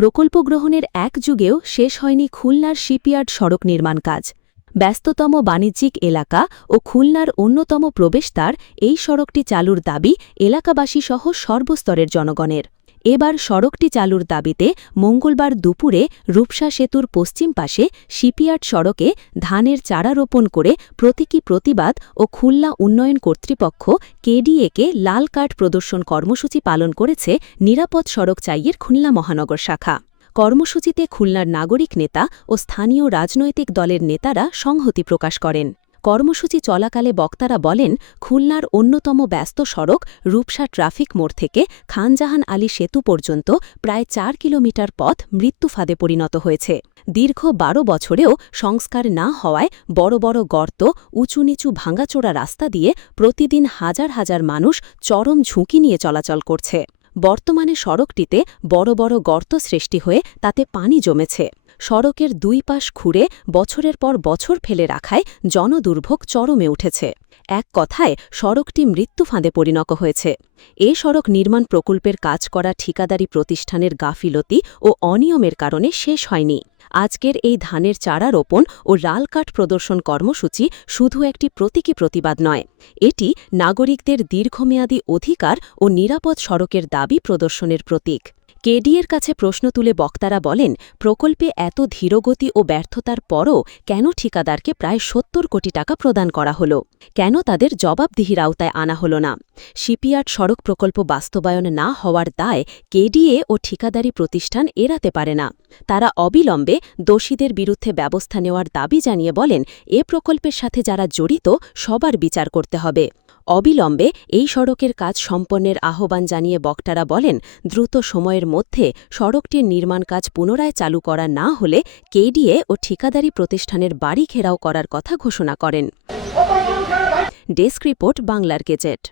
প্রকল্প গ্রহণের এক যুগেও শেষ হয়নি খুলনার শিপইয়ার্ড সড়ক নির্মাণ কাজ। ব্যস্ততম বাণিজ্যিক এলাকা ও খুলনার অন্যতম প্রবেশদ্বার এই সড়কটি চালুর দাবি এলাকাবাসী সহ সর্বস্তরের জনগণের। এবার সড়কটি চালুর দাবিতে মঙ্গলবার দুপুরে রূপসা সেতুর পশ্চিম পাশে শিপিয়ার্ড সড়কে ধানের চারা রোপণ করে প্রতীকী প্রতিবাদ ও খুলনা উন্নয়ন কর্তৃপক্ষ কেডিএকে লাল কার্ড প্রদর্শন কর্মসূচি পালন করেছে নিরাপদ সড়ক চাইয়ের খুলনা মহানগর শাখা। কর্মসূচিতে খুলনার নাগরিক নেতা ও স্থানীয় রাজনৈতিক দলের নেতারা সংহতি প্রকাশ করেন। কর্মসূচি চলাকালে বক্তারা বলেন, খুলনার অন্যতম ব্যস্ত সড়ক রূপসা ট্রাফিক মোড় থেকে খানজাহান আলী সেতু পর্যন্ত প্রায় চার কিলোমিটার পথ মৃত্যুফাদে পরিণত হয়েছে। দীর্ঘ বারো বছরেও সংস্কার না হওয়ায় বড় বড় গর্ত, উঁচু নিচু ভাঙাচোরা রাস্তা দিয়ে প্রতিদিন হাজার হাজার মানুষ চরম ঝুঁকি নিয়ে চলাচল করছে। বর্তমানে সড়কটিতে বড় বড় গর্ত সৃষ্টি হয়ে তাতে পানি জমেছে। সড়কের দুই পাশ খুঁড়ে বছরের পর বছর ফেলে রাখায় জনদুর্ভোগ চরমে উঠেছে। এক কথায়, সড়কটি মৃত্যু ফাঁদে পরিণত হয়েছে। এ সড়ক নির্মাণ প্রকল্পের কাজ করা ঠিকাদারি প্রতিষ্ঠানের গাফিলতি ও অনিয়মের কারণে শেষ হয়নি। আজকের এই ধানের চারা রোপণ ও রালকাঠ প্রদর্শন কর্মসূচি শুধু একটি প্রতীকী প্রতিবাদ নয়, এটি নাগরিকদের দীর্ঘমেয়াদী অধিকার ও নিরাপদ সড়কের দাবি প্রদর্শনের প্রতীক। কেডিএর কাছে প্রশ্ন তুলে বক্তারা বলেন, প্রকল্পে এত ধীরগতি ও ব্যর্থতার পরও কেন ঠিকাদারকে প্রায় সত্তর কোটি টাকা প্রদান করা হল? কেন তাদের জবাবদিহির আওতায় আনা হল না? শিপইয়ার্ড সড়ক প্রকল্প বাস্তবায়ন না হওয়ার দায় কেডিএ ও ঠিকাদারি প্রতিষ্ঠান এড়াতে পারে না। তারা অবিলম্বে দোষীদের বিরুদ্ধে ব্যবস্থা নেওয়ার দাবি জানিয়ে বলেন, এ প্রকল্পের সাথে যারা জড়িত সবার বিচার করতে হবে। অবিলম্বে এই সড়কের কাজ সম্পন্নের আহ্বান জানিয়ে বক্তারা বলেন, দ্রুত সময়ের মধ্যে সড়কটির নির্মাণ কাজ পুনরায় চালু করা না হলে কেডিএ ও ঠিকাদারি প্রতিষ্ঠানের বাড়ি ঘেরাও করার কথা ঘোষণা করেন। ডেস্ক রিপোর্ট, বাংলার গেজেট।